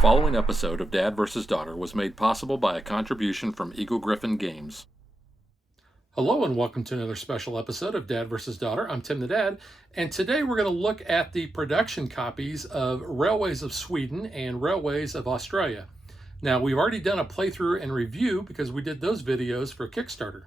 following episode of Dad vs. Daughter was made possible by a contribution from Eagle Griffin Games. Hello and welcome to another special episode of Dad vs. Daughter. I'm Tim the Dad, and today we're going to look at the production copies of Railways of Sweden and Railways of Australia. Now, we've already done a playthrough and review because we did those videos for Kickstarter,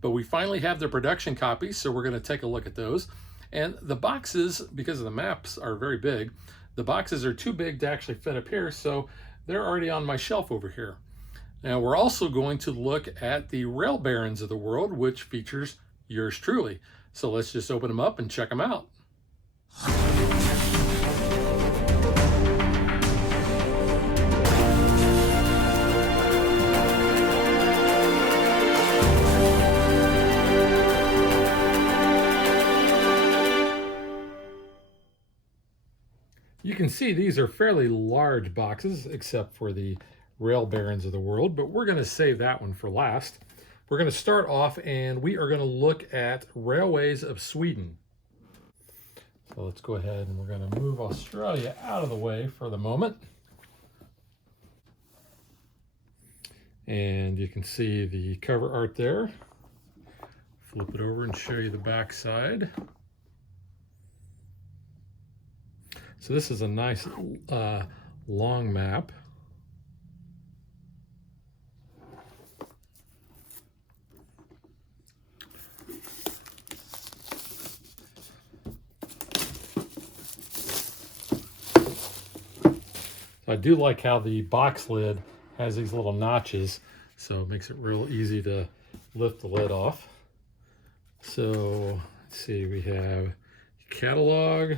but we finally have the production copies, so we're going to take a look at those. And the boxes, because the maps are very big, the boxes are too big to actually fit up here, so they're already on my shelf over here. Now, we're also going to look at the Rail Barons of the World, which features yours truly. So let's just open them up and check them out. You can see these are fairly large boxes, except for the Rail Barons of the World, but we're going to save that one for last. We're going to start off and we are going to look at Railways of Sweden. So let's go ahead and we're going to move Australia out of the way for the moment. And you can see the cover art there. Flip it over and show you the back side. So this is a nice long map. I do like how the box lid has these little notches, so it makes it real easy to lift the lid off. So let's see, we have catalog.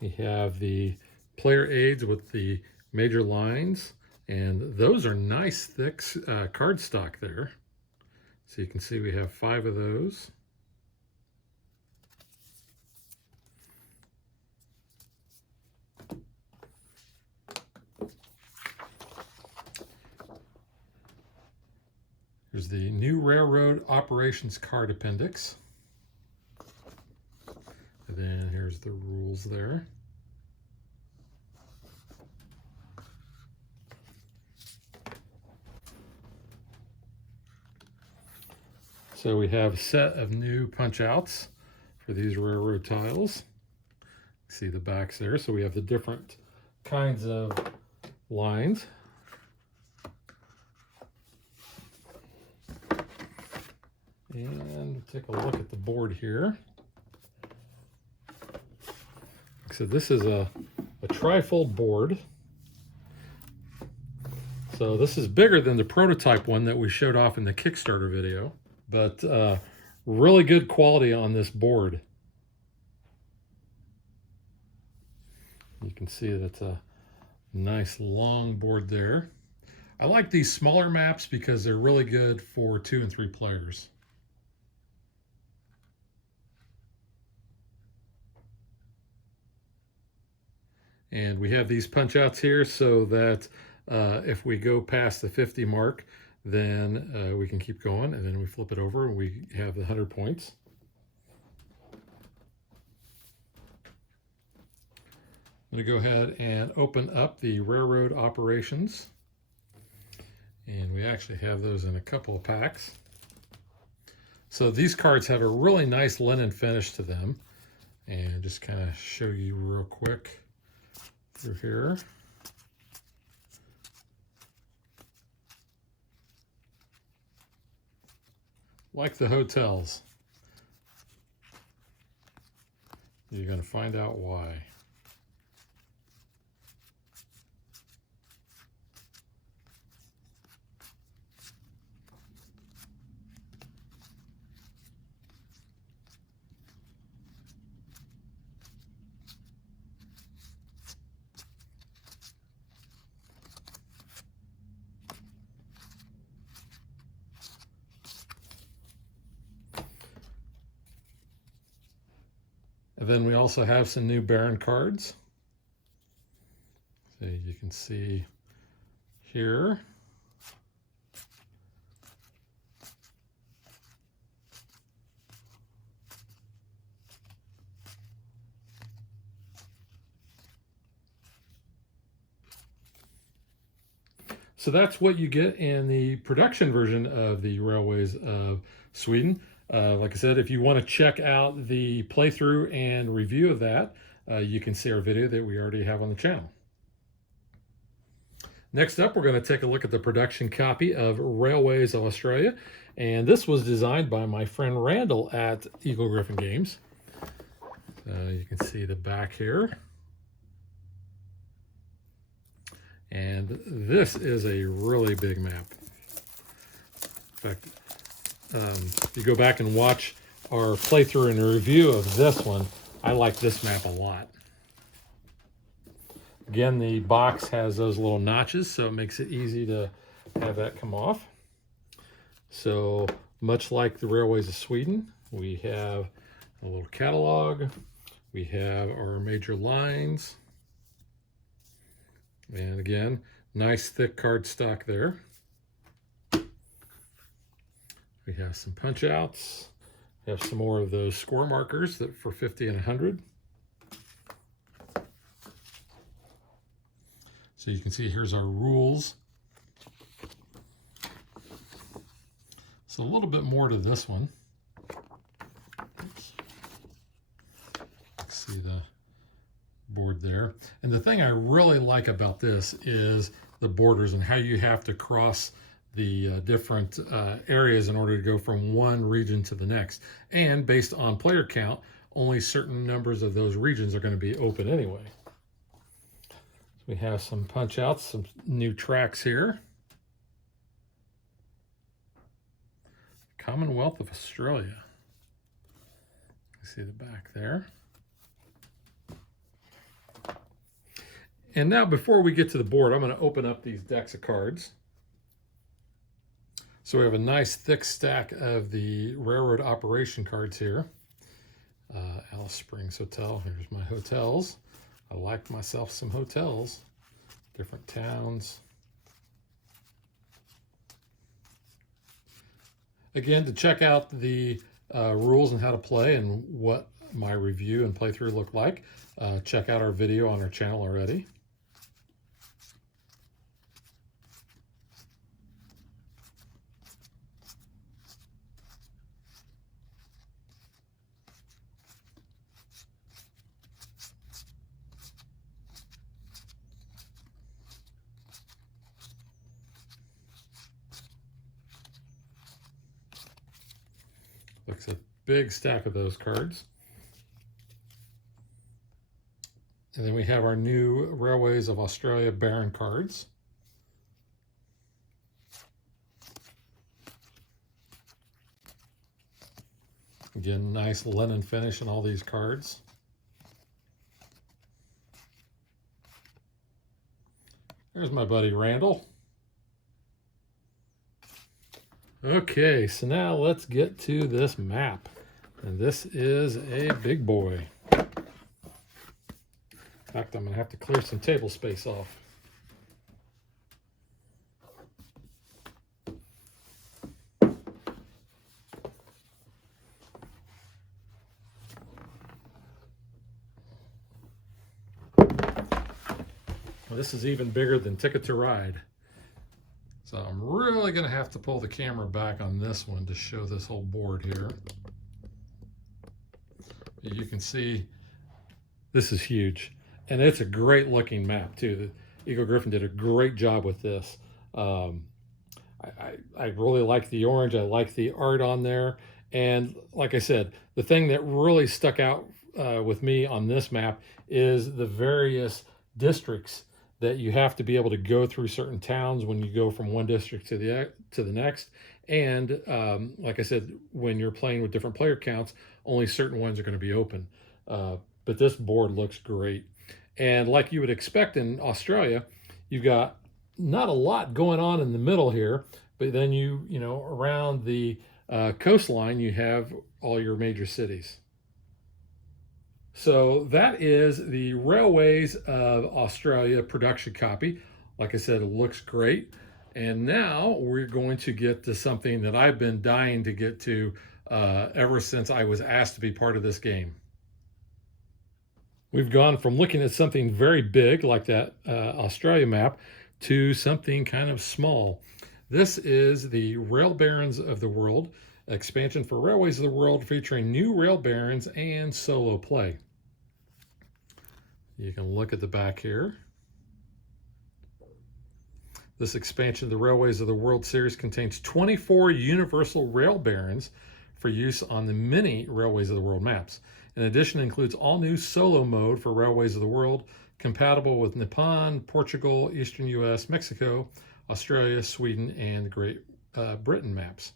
We have the player aids with the major lines, and those are nice thick cardstock there. So you can see we have 5 of those. Here's the new railroad operations card appendix. And then here's the rules there. So we have a set of new punch outs for these railroad tiles. See the backs there. So we have the different kinds of lines. And take a look at the board here. So this is a trifold board. So this is bigger than the prototype one that we showed off in the Kickstarter video, but really good quality on this board. You can see that's a nice long board there. I like these smaller maps because they're really good for 2 and 3 players. And we have these punch outs here so that if we go past the 50 mark, then we can keep going, and then we flip it over and we have the 100 points. I'm going to go ahead and open up the railroad operations. And we actually have those in a couple of packs. So these cards have a really nice linen finish to them. And just kind of show you real quick through here. Like the hotels. You're going to find out why. And then we also have some new Baron cards. So you can see here. So that's what you get in the production version of the Railways of Sweden. Like I said, if you want to check out the playthrough and review of that, you can see our video that we already have on the channel. Next up, we're going to take a look at the production copy of Railways of Australia. And this was designed by my friend Randall at Eagle Griffin Games. You can see the back here. And this is a really big map. In fact, if you go back and watch our playthrough and review of this one, I like this map a lot. Again, the box has those little notches, so it makes it easy to have that come off. So much like the Railways of Sweden, we have a little catalog. We have our major lines. And again, nice thick cardstock there. We have some punch outs. We have some more of those score markers that for 50 and 100. So you can see here's our rules. So a little bit more to this one. Oops. See the board there. And the thing I really like about this is the borders and how you have to cross the different areas in order to go from one region to the next. And based on player count, only certain numbers of those regions are going to be open anyway. We have some punch outs, some new tracks here. Commonwealth of Australia. You see the back there. And now before we get to the board, I'm going to open up these decks of cards. So we have a nice thick stack of the railroad operation cards here. Alice Springs Hotel, here's my hotels. I like myself some hotels, different towns. Again, to check out the rules and how to play and what my review and playthrough look like, check out our video on our channel already. Looks a big stack of those cards. And then we have our new Railways of Australia Baron cards. Again, nice linen finish on all these cards. There's my buddy Randall. Okay, so now let's get to this map. And this is a big boy. In fact, I'm going to have to clear some table space off. Well, this is even bigger than Ticket to Ride. So I'm really going to have to pull the camera back on this one to show this whole board here. You can see this is huge. And it's a great looking map too. The Eagle Griffin did a great job with this. I really like the orange. I like the art on there. And like I said, the thing that really stuck out with me on this map is the various districts that you have to be able to go through certain towns when you go from one district to the next. And like I said, when you're playing with different player counts, only certain ones are going to be open. But this board looks great. And like you would expect in Australia, you've got not a lot going on in the middle here, but then you know, around the coastline, you have all your major cities. So that is the Railways of Australia production copy. Like I said, it looks great. And now we're going to get to something that I've been dying to get to ever since I was asked to be part of this game. We've gone from looking at something very big like that Australia map to something kind of small. This is the Rail Barons of the World expansion for Railways of the World, featuring new rail barons and solo play. You can look at the back here. This expansion of the Railways of the World series contains 24 universal rail barons for use on the mini Railways of the World maps. In addition, it includes all new solo mode for Railways of the World, compatible with Nippon, Portugal, Eastern US, Mexico, Australia, Sweden, and Great Britain maps.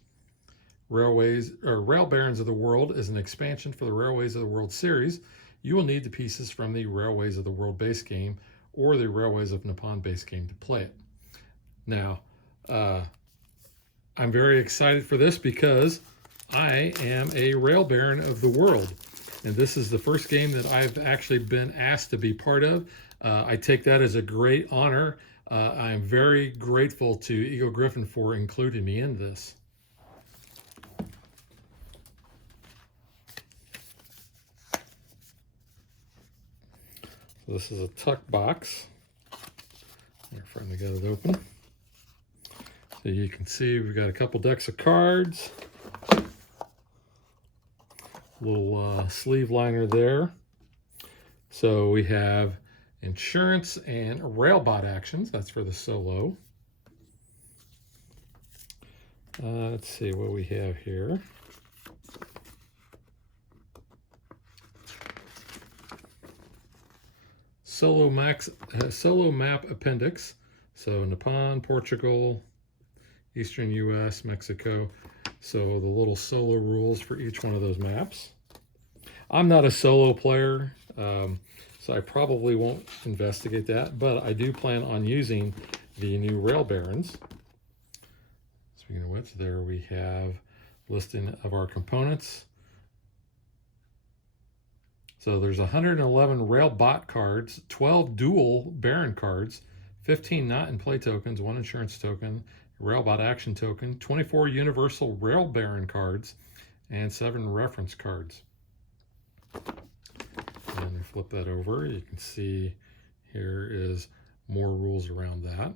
Rail Barons of the World is an expansion for the Railways of the World series. You will need the pieces from the Railways of the World base game or the Railways of Nippon base game to play it. Now, I'm very excited for this because I am a Rail Baron of the World, and this is the first game that I've actually been asked to be part of. I take that as a great honor. I'm very grateful to Eagle Griffin for including me in this. So this is a tuck box. I'm trying to get it open. So you can see we've got a couple decks of cards. Little sleeve liner there. So we have insurance and railbot actions. That's for the solo. Let's see what we have here. Solo map appendix. So Nippon, Portugal, Eastern US, Mexico. So the little solo rules for each one of those maps. I'm not a solo player, so I probably won't investigate that, but I do plan on using the new Rail Barons. Speaking of which, there we have listing of our components. So there's 111 rail bot cards, 12 dual Baron cards, 15 not in play tokens, 1 insurance token, railbot action token, 24 universal rail Baron cards, and 7 reference cards. And we flip that over, you can see here is more rules around that.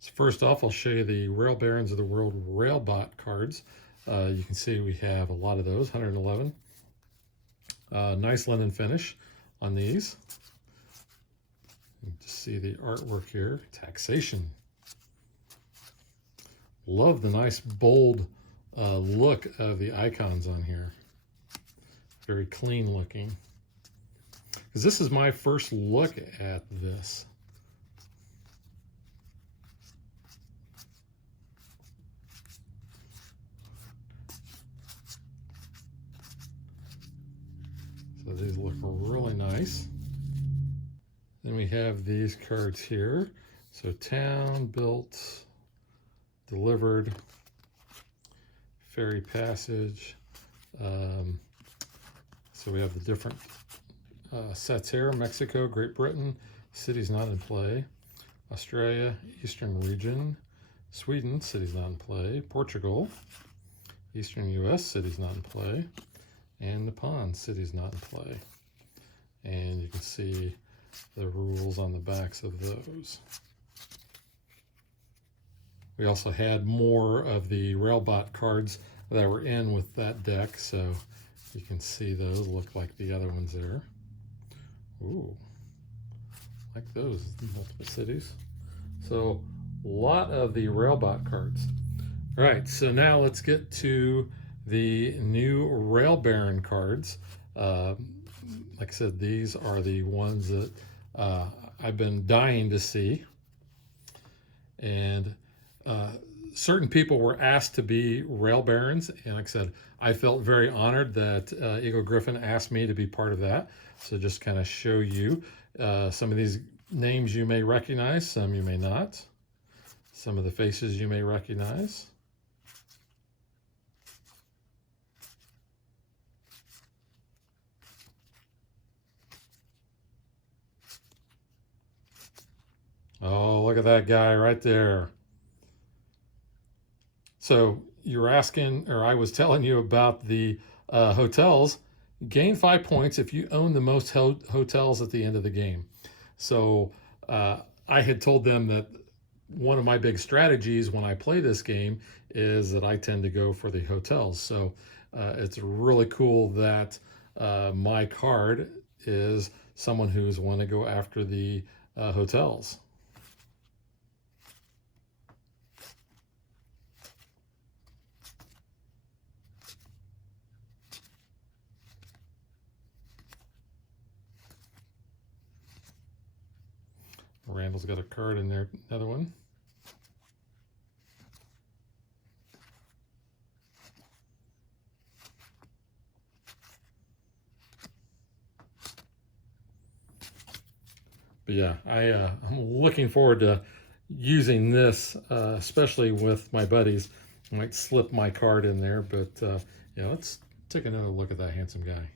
So first off, I'll show you the Rail Barons of the World Railbot cards. You can see we have a lot of those, 111. Nice linen finish on these. You can just see the artwork here. Taxation. Love the nice bold look of the icons on here. Very clean looking. Because this is my first look at this. So these look really nice. Then we have these cards here. So town, built, delivered, ferry passage. So we have the different sets here. Mexico, Great Britain, cities not in play. Australia, Eastern region. Sweden, cities not in play. Portugal, Eastern US, cities not in play. And Nippon, cities not in play. And you can see the rules on the backs of those. We also had more of the Railbot cards that were in with that deck, so you can see those look like the other ones there. Ooh, like those, multiple cities. So a lot of the Railbot cards. All right, so now let's get to the new Rail Baron cards. Like I said, these are the ones that I've been dying to see. And certain people were asked to be Rail Barons. And like I said, I felt very honored that Eagle Griffin asked me to be part of that. So just kind of show you some of these names you may recognize, some you may not. Some of the faces you may recognize. Oh, look at that guy right there. So you were asking, or I was telling you about the hotels. Gain 5 points if you own the most hotels at the end of the game. So I had told them that one of my big strategies when I play this game is that I tend to go for the hotels. So it's really cool that my card is someone who's want to go after the hotels. Randall's got a card in there, another one. But yeah, I'm looking forward to using this, especially with my buddies. I might slip my card in there, but yeah, let's take another look at that handsome guy.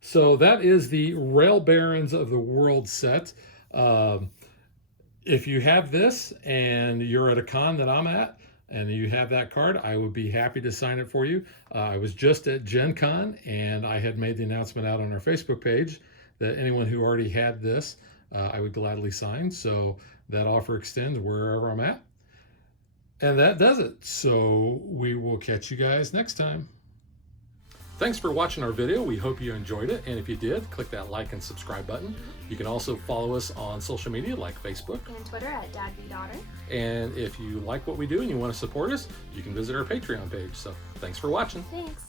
So that is the Rail Barons of the World set. If you have this and you're at a con that I'm at and you have that card, I would be happy to sign it for you. I was just at Gen Con and I had made the announcement out on our Facebook page that anyone who already had this, I would gladly sign. So that offer extends wherever I'm at. And that does it. So we will catch you guys next time. Thanks for watching our video. We hope you enjoyed it. And if you did, click that like and subscribe button. You can also follow us on social media like Facebook and Twitter at DadBeDaughter. And if you like what we do and you want to support us, you can visit our Patreon page. So thanks for watching. Thanks.